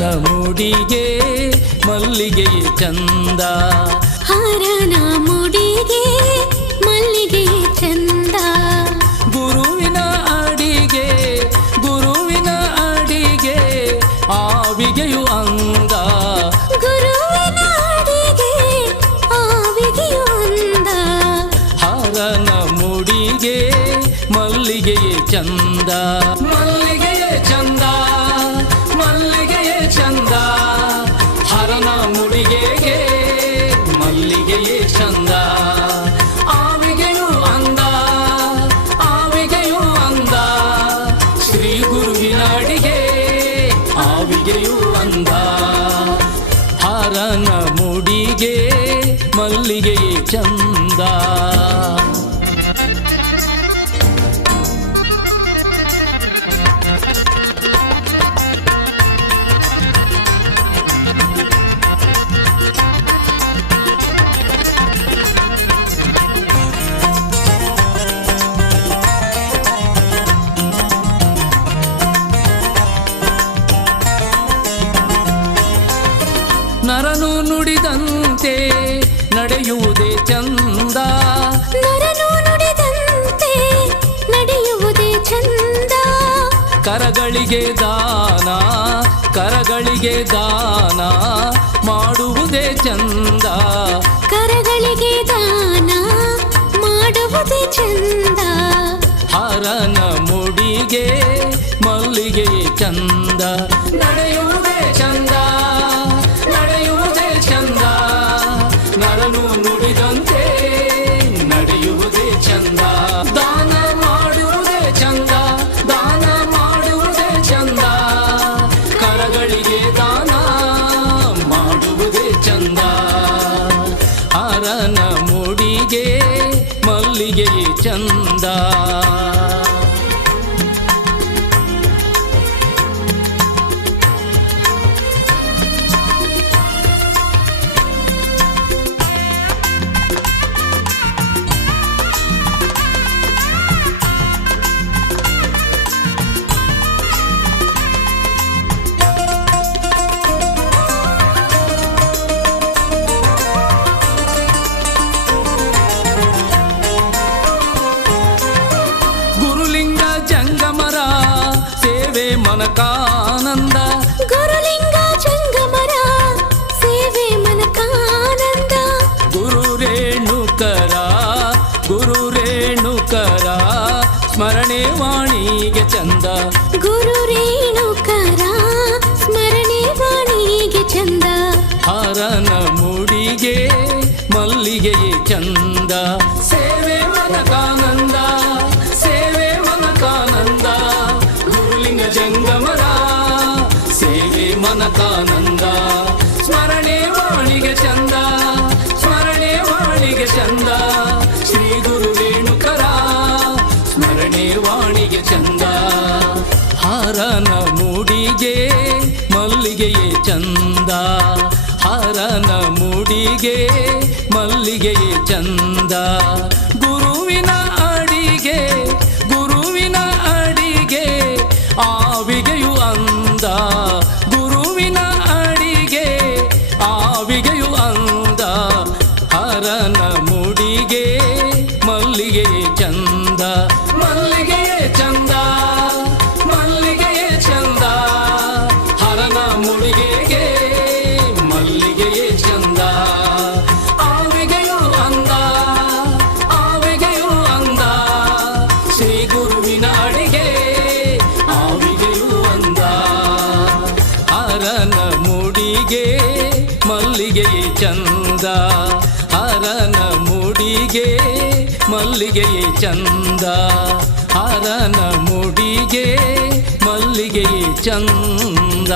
ಮುಡಿಗೆ ಮಲ್ಲಿಗೆಯ ಚಂದ. ಹರನ ಮುಡಿಗೆ ಮಲ್ಲಿಗೆ ಚಂದ. ಗುರುವಿನ ಅಡಿಗೆ ಗುರುವಿನ ಅಡಿಗೆ ಆವಿಗೆಯು ಅಂದ. ಗುರುವಿನ ಅಡಿಗೆ ಆವಿಗೆಯು ಅಂದ. ಹರನ ಮುಡಿಗೆ ಮಲ್ಲಿಗೆ ಚಂದ. ಚಂದ, ಹರನ ಮುಡಿಗೆಗೆ, ಮಲ್ಲಿಗೆಯೇ ಚಂದ. ಆವಿಗೆಯೂ ಅಂದ ಆವಿಗೆಯೂ ಅಂದ, ಶ್ರೀ ಗುರುವಿನ ಅಡಿಗೆ ಆವಿಗೆಯೂ ಅಂದ. ಹರನ ಮುಡಿಗೆ, ಮಲ್ಲಿಗೆಯೇ ಚಂದ. ನರನು ನುಡಿದಂತೆ ನಡೆಯುವುದೇ ಚಂದ. ನರನು ನುಡಿದಂತೆ ನಡೆಯುವುದೇ ಚಂದ. ಕರಗಳಿಗೆ ದಾನ ಕರಗಳಿಗೆ ದಾನ ಮಾಡುವುದೇ ಚಂದ. ಕರಗಳಿಗೆ ದಾನ ಮಾಡುವುದೇ ಚಂದ. ಹರನ ಮುಡಿಗೆ ಹರನ ಮುಡಿಗೆ ಮಲ್ಲಿಗೆ ಚಂದ. ಮನಕಾನಂದ. ಗುರುಲಿಂಗ ಜಂಗಮರ ಸೇವೆ ಮನಕಾನಂದ. ಗುರು ರೇಣುಕರ ಗುರು ರೇಣುಕರ ಸ್ಮರಣೆ ವಾಣಿಗೆ ಚಂದ. ಗುರು ರೇಣುಕರ ಸ್ಮರಣೆ ವಾಣಿಗೆ ಚಂದ. ಹರನ ಹರನ ಮೂಡಿಗೆ ಮಲ್ಲಿಗೆಯೇ ಚಂದ. ಹರನ ಮೂಡಿಗೆ ಮಲ್ಲಿಗೆಯೇ ಚಂದ. ಗುರುವಿನ ಅಡಿಗೆ ಗುರುವಿನ ಅಡಿಗೆ ಆವಿಗೆಯು ಅಂದ. ಗುರುವಿನ ಅಡಿಗೆ ಆವಿಗೆಯು ಹರನ ಮುಡಿಗೆ ಮಲ್ಲಿಗೆ ಚಂದ. ಹರನ ಮುಡಿಗೆ ಮಲ್ಲಿಗೆ ಚಂದ. ಹರನ ಮುಡಿಗೆ ಮಲ್ಲಿಗೆ ಚಂದ.